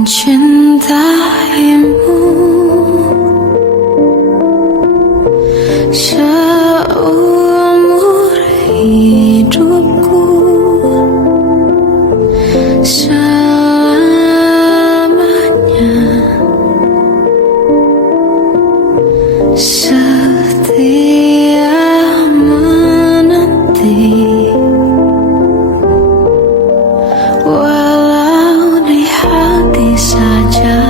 mencintaimu seumur hidupku, selamanya setia menanti. Walau di hati saja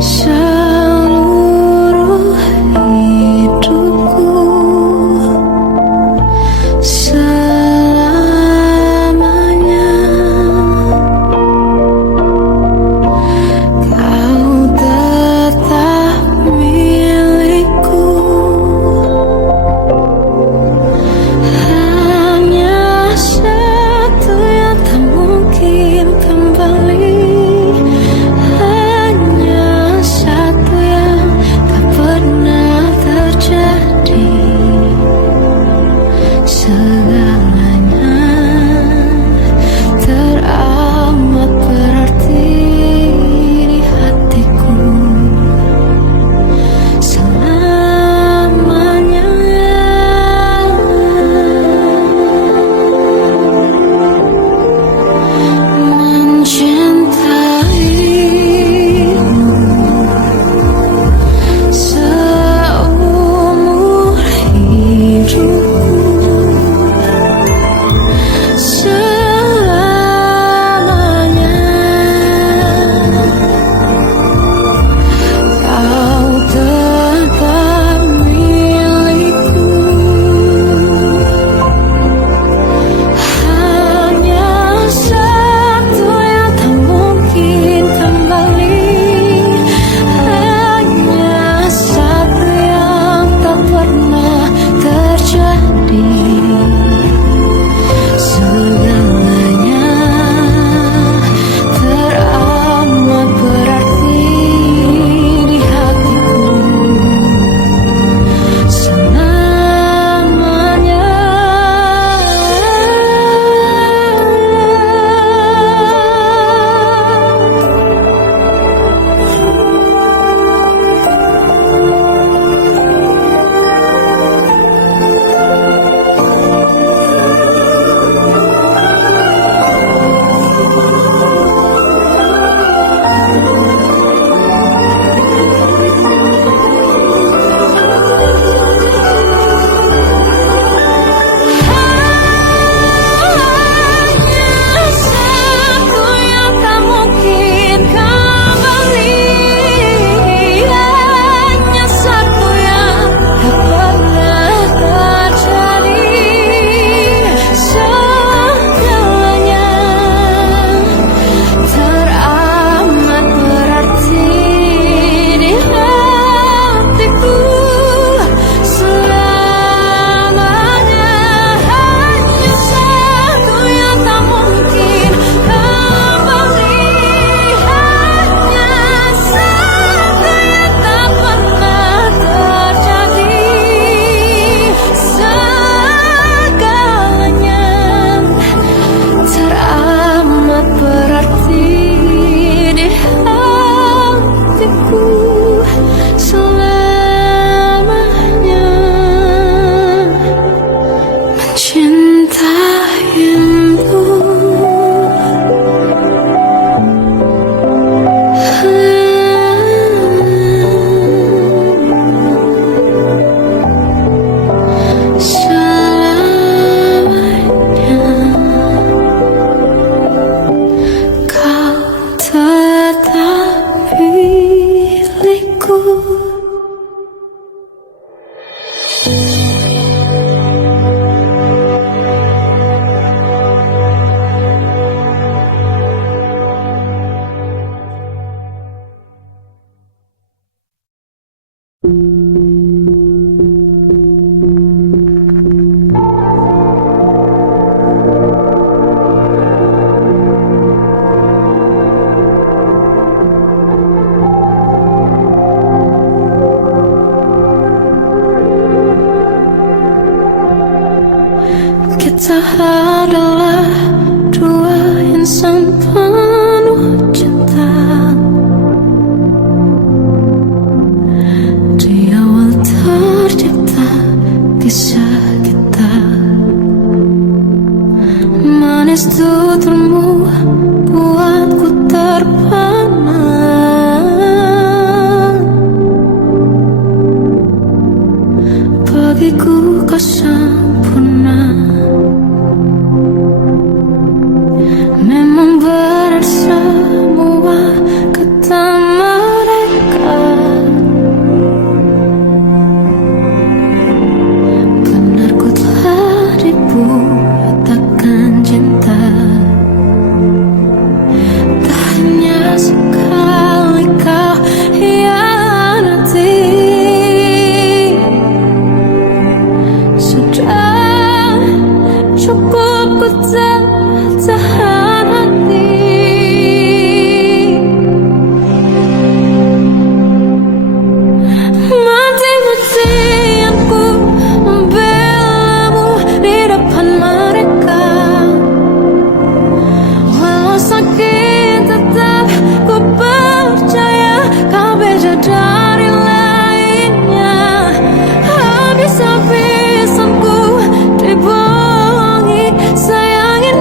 seluruh hidupku, selamanya kau tetap milikku. Hanya satu yang tak mungkin kembali, hanya satu yang tak pernah terjadi. Segalanya teramat berarti di hatiku, selamanya. Mencintaimu seumur hidupku, selamanya kau tetap milikku. Hanya satu yang tak mungkin kembali, hanya satu yang tak pernah terjadi. Segalanya teramat berarti di hatiku, selamanya. Hanya satu yang tak mungkin kembali, hanya satu yang tak pernah terjadi. Segalanya teramat berarti di hatiku, selamanya. Hanya satu yang tak mungkin kembali, hanya satu yang tak pernah terjadi. Segalanya teramat berarti di hatiku, selamanya. Mencintaimu selamanya kau tetap milikku. Kita adalah dua insan penuh Manis tuturmu buatku terpana. Bagiku kau sempurna. Memang benar semua kata mereka. Benar ku telah dibutakan cinta. Tak hanya sekali kau hianati. Sudah cukup ku tak tahan hati. Mati-matian ku membelamu di depan mereka. Walau sakit tetap ku percaya kau beda dari lainnya. Habis-habisan ku dibohongi, sayangin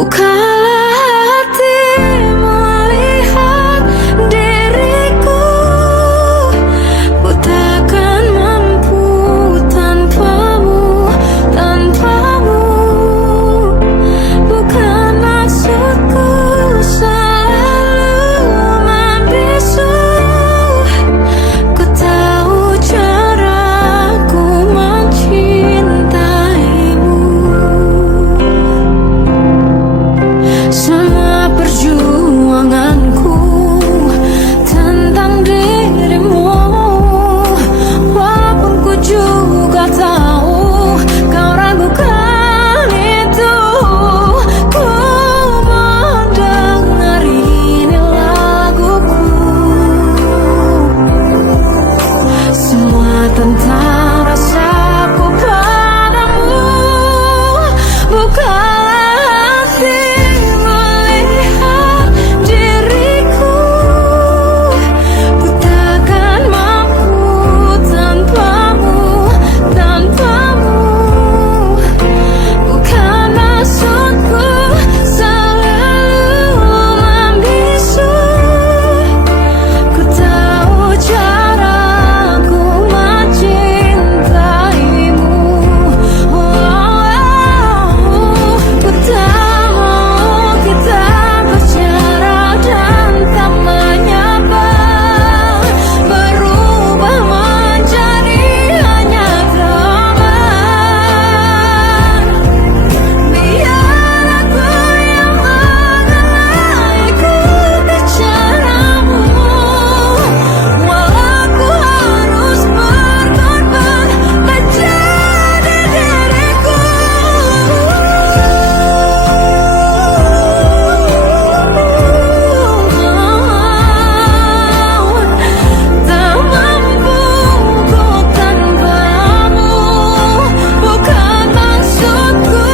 Bukalah hati melihat diriku, ku takkan mampu tanpamu, tanpamu. Bukan maksudku selalu membisu, ku tahu caraku mencintaimu. Semua perjuanganku tentang dirimu, walaupun ku juga tahu kau ragukan itu. Ku mendengar ini laguku, semua tentang rasaku padamu. Bukalah hati melihat diriku, ku takkan mampu tanpamu, tanpamu. Bukan maksudku selalu membisu, ku tahu caraku mencintaimu. Ku tak mau kita berjarak dan tak menyapa, berubah menjadi hanya teman. Biar aku yang mengenaiku bicaramu, walau aku harus berkorban menjadi diriku. Tak mampu ku tanpamu, bukan maksudku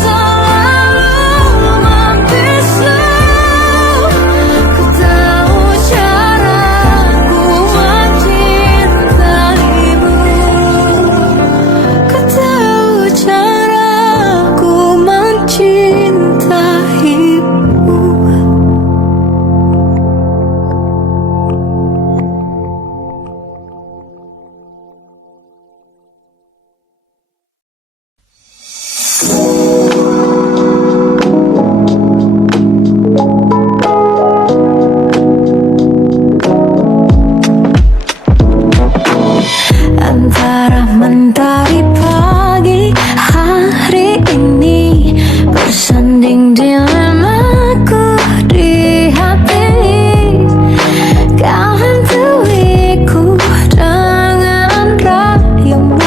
selalu membisu, ku tahu caraku mencintaimu, ku tahu caraku mencintaimu. Antara mentari pagi hari ini bersanding dilemaku di hati, kau hantuiku dengan rayumu.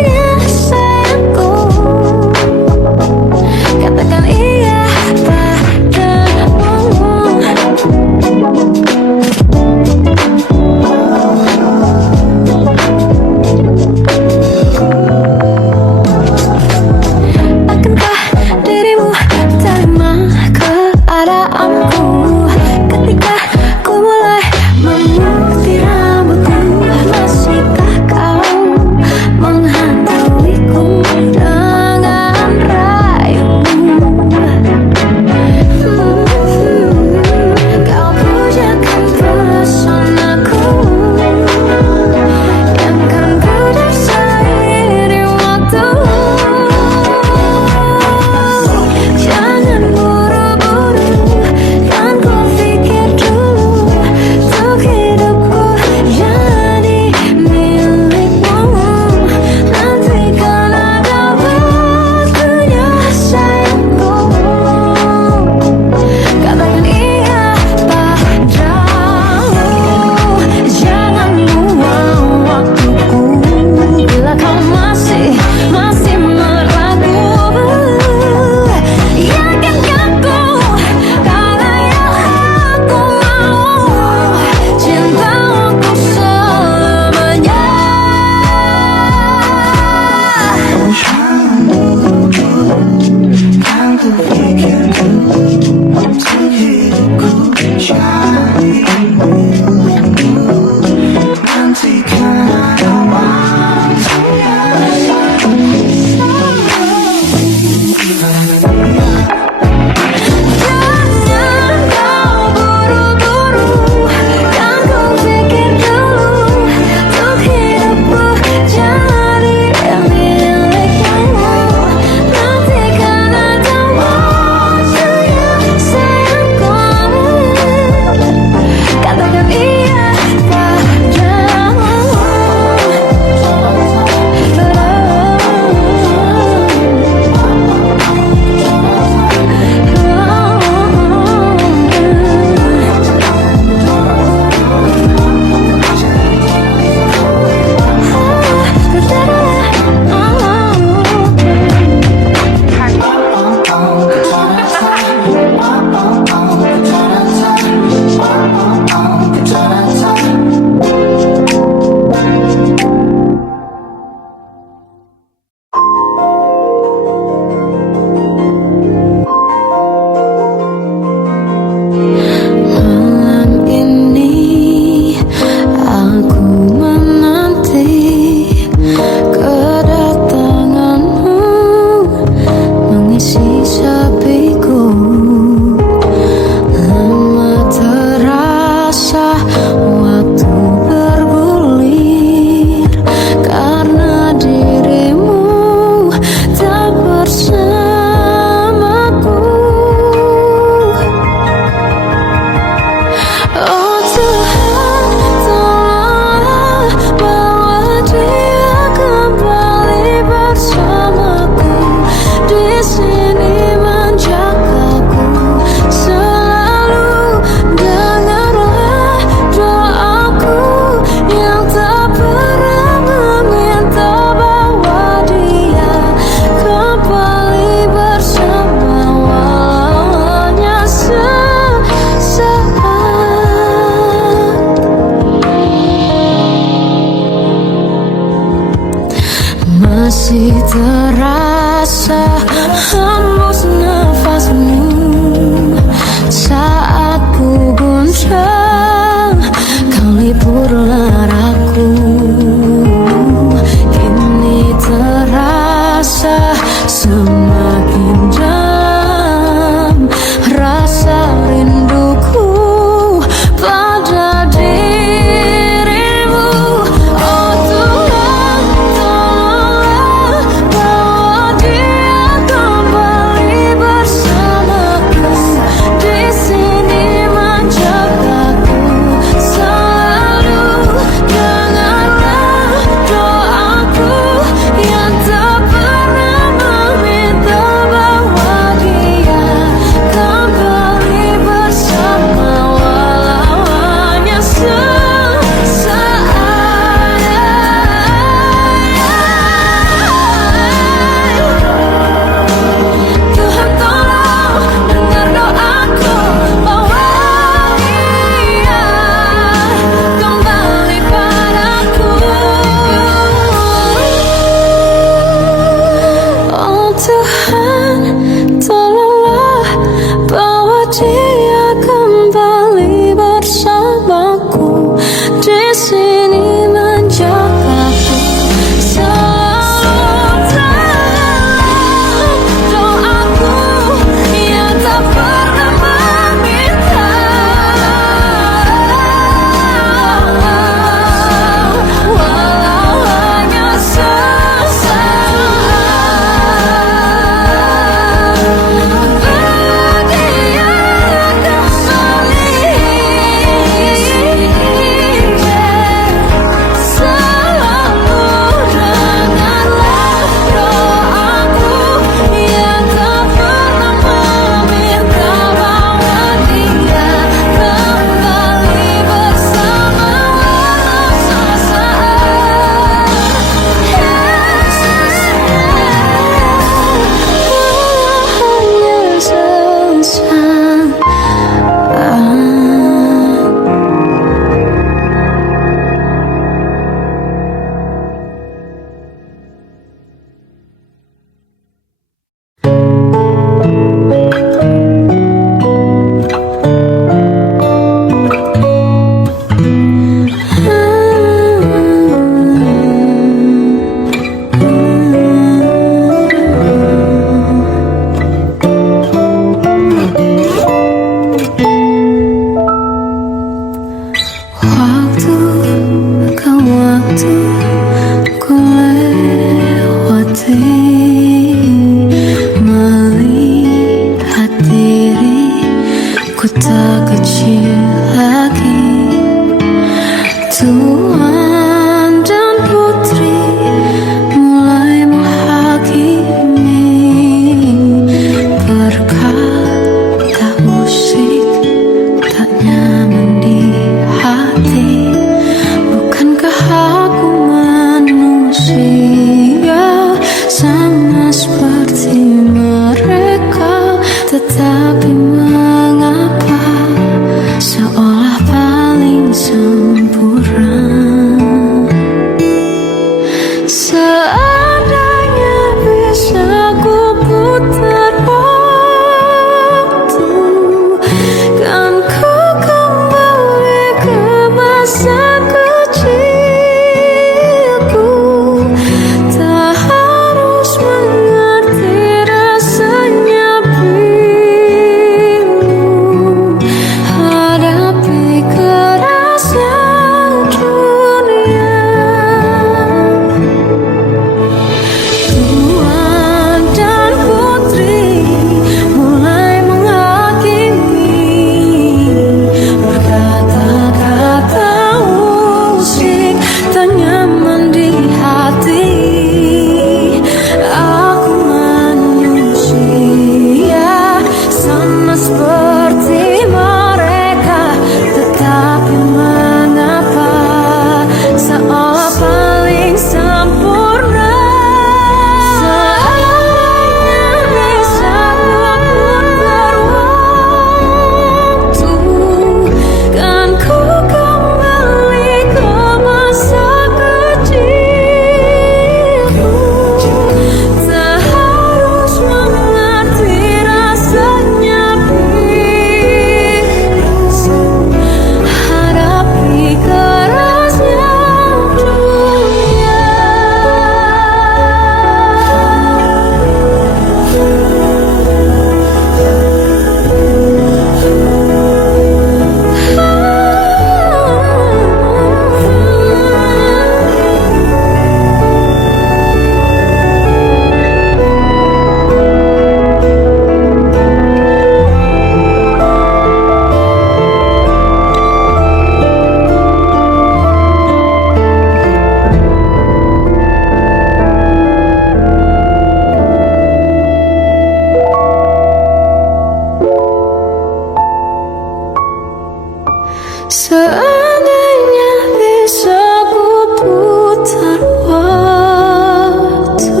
Seandainya bisa ku putar waktu,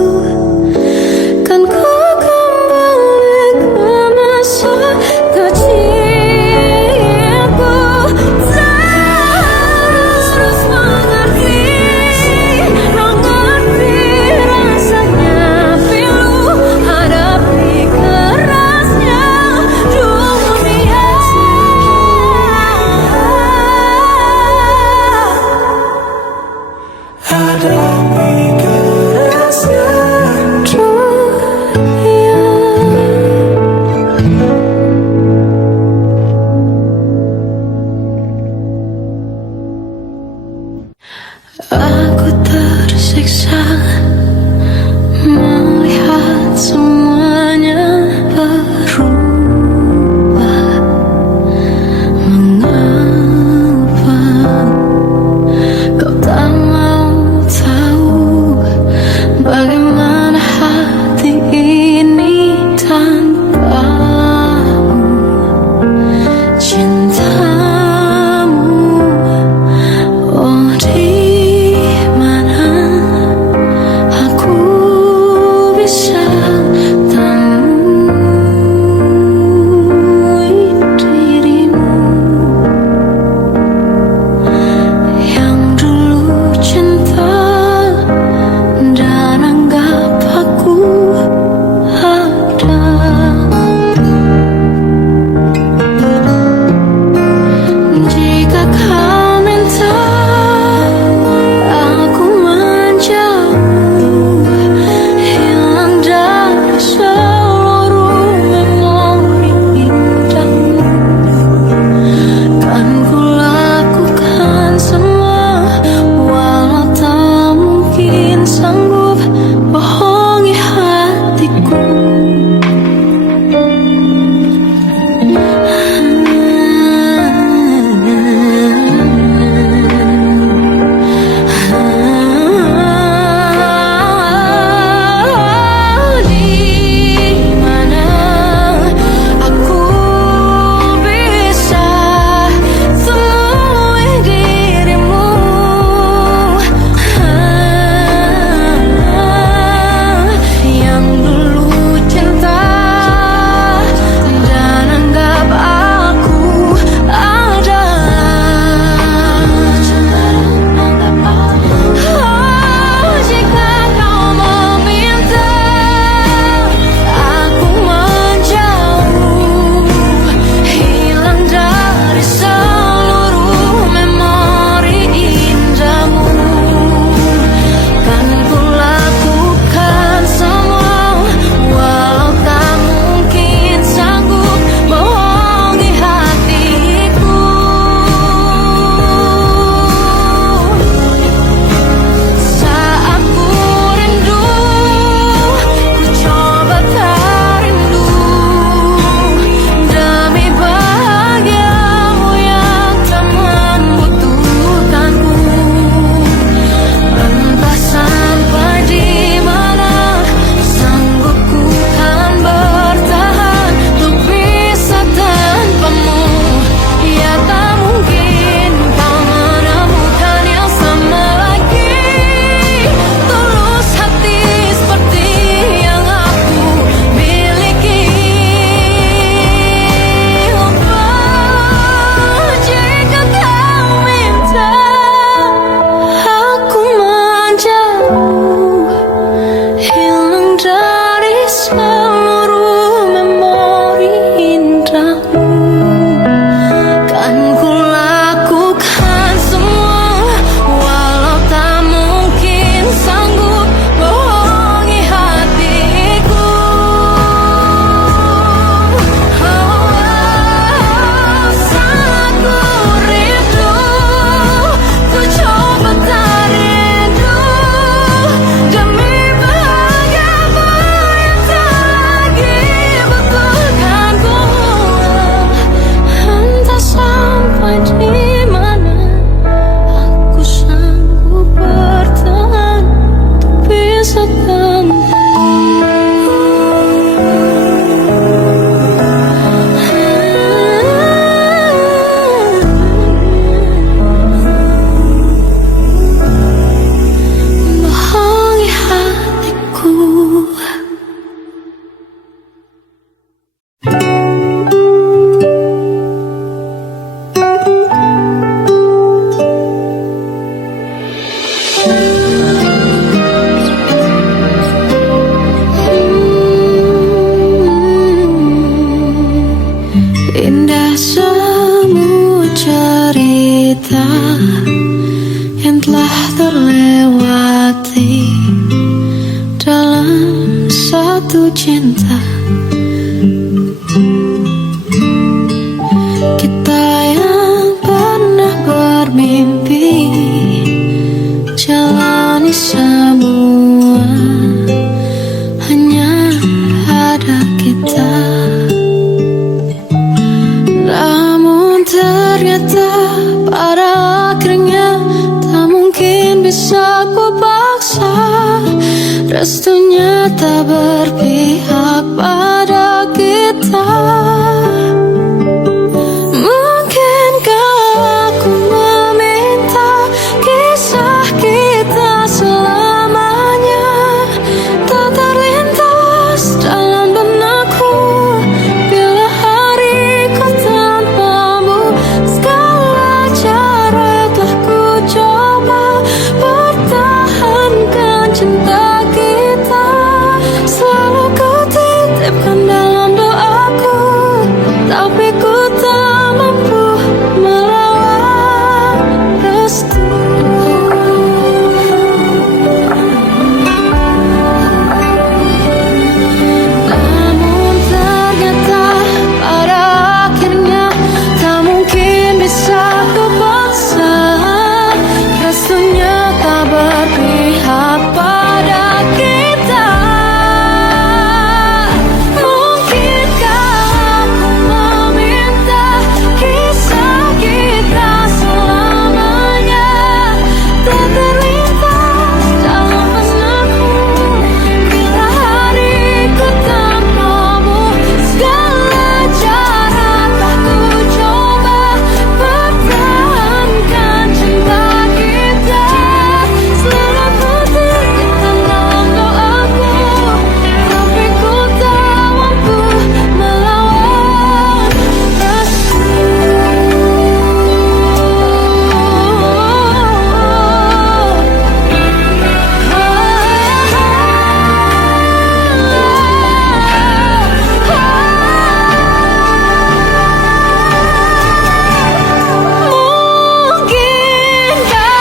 kan ku kembali ke masa kecilku. Terus mengerti rasanya pilu hadapi kerasnya dunia. terlewati dalam satu cinta. Kita yang pernah bermimpi jalani semua, hanya ada kita. Namun ternyata pada akhirnya tak mungkin bisa ku paksa. Restunya tak berpihak pada kita. Mungkinkah aku meminta kisah kita selamanya tak terlintas dalam benakku bila hariku tanpamu. Segala cara telah ku coba pertahankan cinta kita. Selalu ku titipkan dalam doaku, tapi ku tak mampu melawan restu. Namun ternyata pada akhirnya tak mungkin bisa ku paksa. Restunya tak berpihak pada kita. Mungkinkah aku meminta kisah kita selamanya tak terlintas dalam benakku bila hariku tanpamu. Segala cara telah ku coba pertahankan cinta kita. Selalu ku titipkan dalam doaku, tapi ku tak mampu melawan restu. Mungkinkah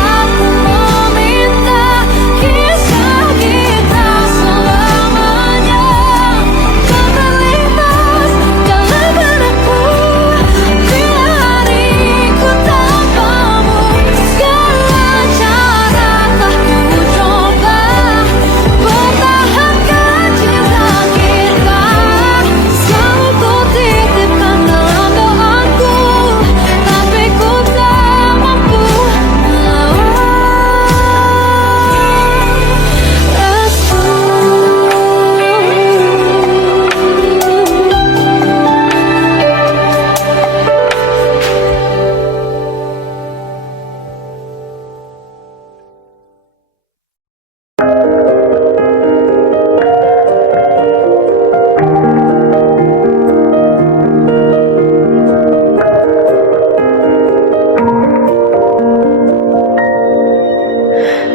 aku meminta kisah kita selamanya tak terlintas dalam benakku bila hariku tanpamu. Segala cara telah ku coba pertahankan cinta kita. Selalu ku titipkan dalam doaku, tapi ku tak mampu melawan restu.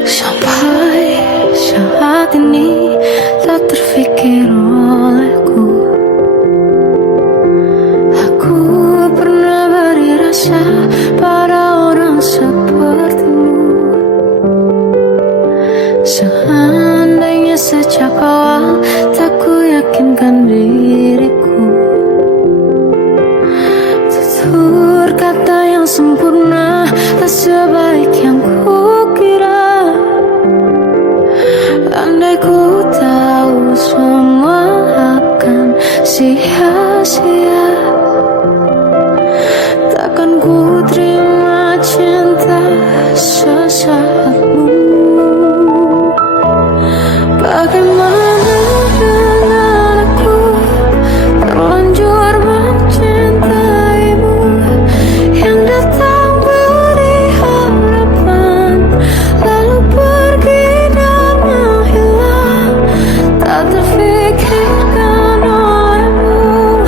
Sampai saat ini tak terfikir olehku, aku pernah beri rasa pada orang sepertimu. Seandainya sejak awal tak ku yakinkan diriku, tutur kata yang sempurna tak sebaik yang kukira. Andai ku tahu semua akan sia-sia, takkan ku terima cinta sesaatmu. Bagaimana dengan aku terlanjur mencintaimu yang datang beri harapan lalu pergi dan menghilang. Tak terfikirkan olehmu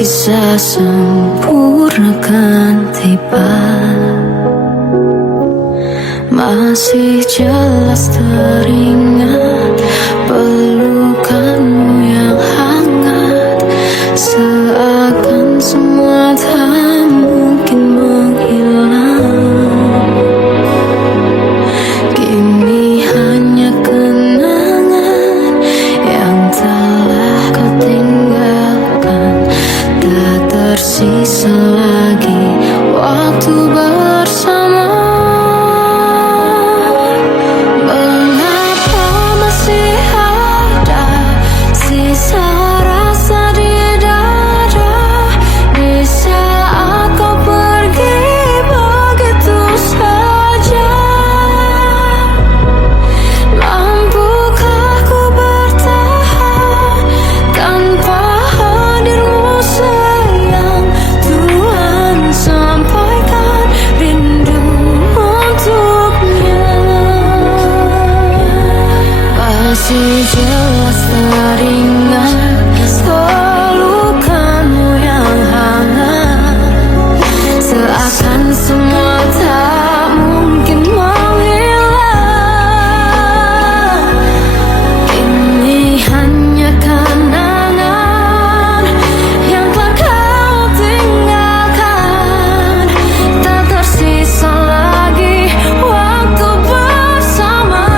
kisah sempurna kan tiba. Masih jelas teringat pelukanmu yang hangat, seakan semua tak mungkin menghilang. Kini hanya kenangan yang telah kau tinggalkan, tak tersisa lagi waktu bersama. Masih jelas teringat pelukanmu yang hangat, seakan semua tak mungkin menghilang. Ini hanya kenangan yang telah kau tinggalkan, tak tersisa lagi waktu bersama.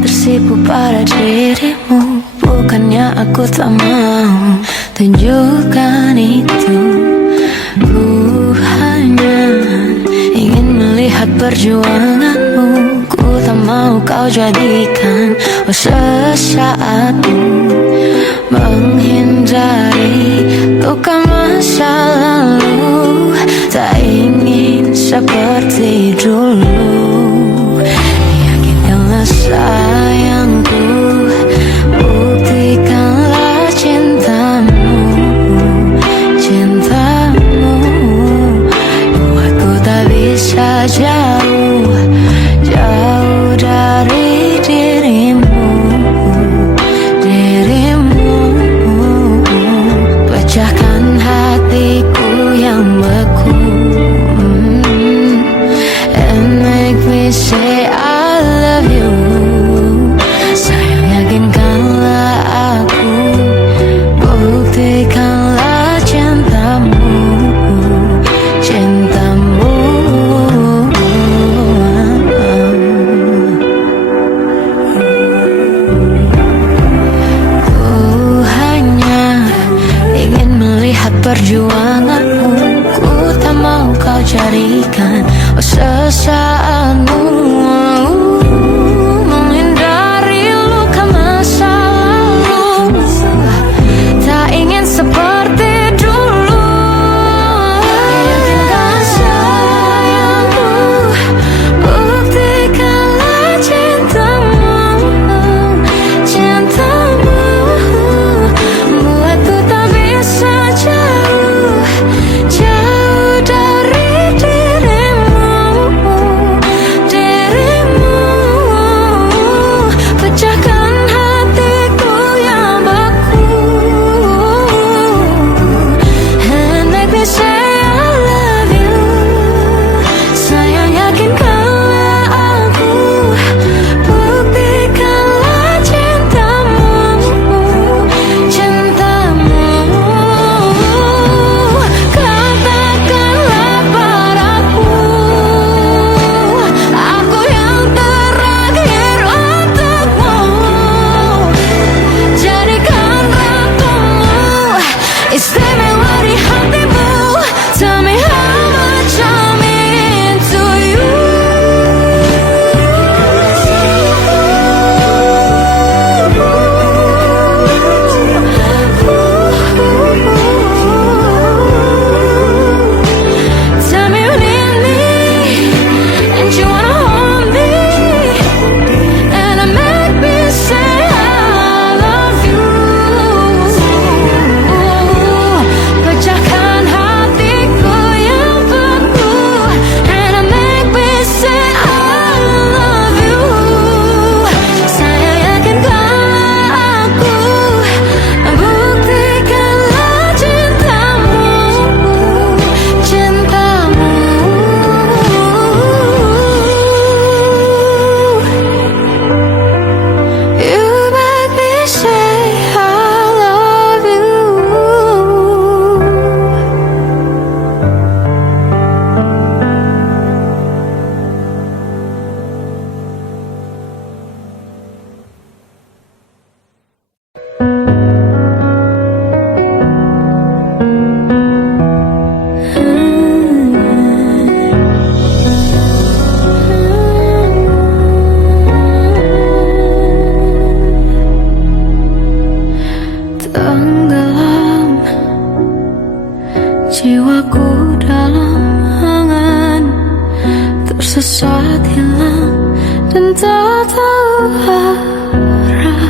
Tersipu pada dirimu, bukannya aku tak mau tunjukkan itu. Ku hanya ingin melihat perjuanganmu. Ku tak mau kau jadikan sesaatmu, menghindari luka masa lalu. Tak ingin seperti dulu. Yakinkanlah sayangku, buktikanlah cintamu, cintamu. Buatku tak bisa jauh, jauh dari dirimu, dirimu. perjuanganmu. Ku tak mau kau jadikan sesaatmu, menghindari luka masa lalu. Tak ingin seperti dulu. Yakinkan sayangku, buktikanlah cintamu. Cintamu buatku tak bisa jauh, jauh dari dirimu. Dirimu pecahkan hatiku yang beku, and make me say I love you. Sayang, yakinkanlah aku, buktikanlah cintamu. Cintamu katakanlah padaku, aku yang terakhir untukmu. Jadikan ratumu, istimewa di hatimu. Tell me how much I'm into you. Tell me you need me and you wanna hold me, and it make me say I love you. Pecahkan hatiku yang beku, and it make me say I love you. Sayang, yakinkanlah aku, buktikanlah cintamu. Cintamu you make me say I love you. Tenggelam jiwaku dalam angan, tersesat hilang dan tak tahu arah.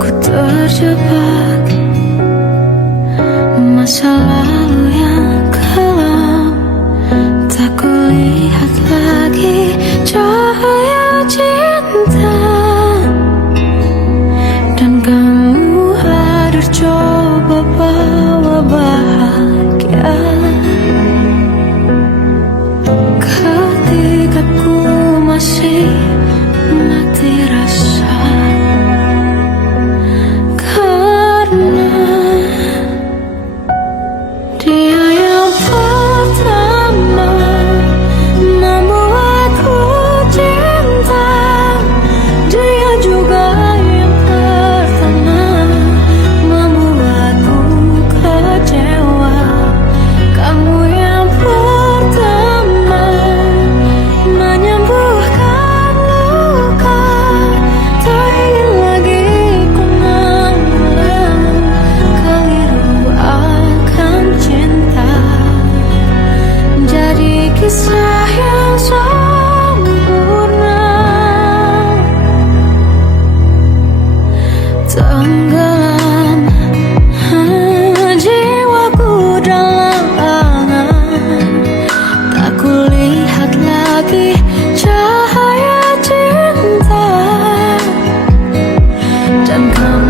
Ku terjebak masa lalu yang kelam, tak kulihat lagi cahaya cinta. Dan kamu hadir coba bawa bahagia, ketika ku masih mati rasa. Karena dia yang pertama membuatku cinta, dia juga yang pertama membuatku kecewa. Kamu yang pertama menyembuhkan luka, tak ingin lagi ku mengulang keliru akan cinta. Jadi kisah yang sempurna, tenggelam jiwaku dalam angan, tak kulihat lagi cahaya cinta. Dan kamu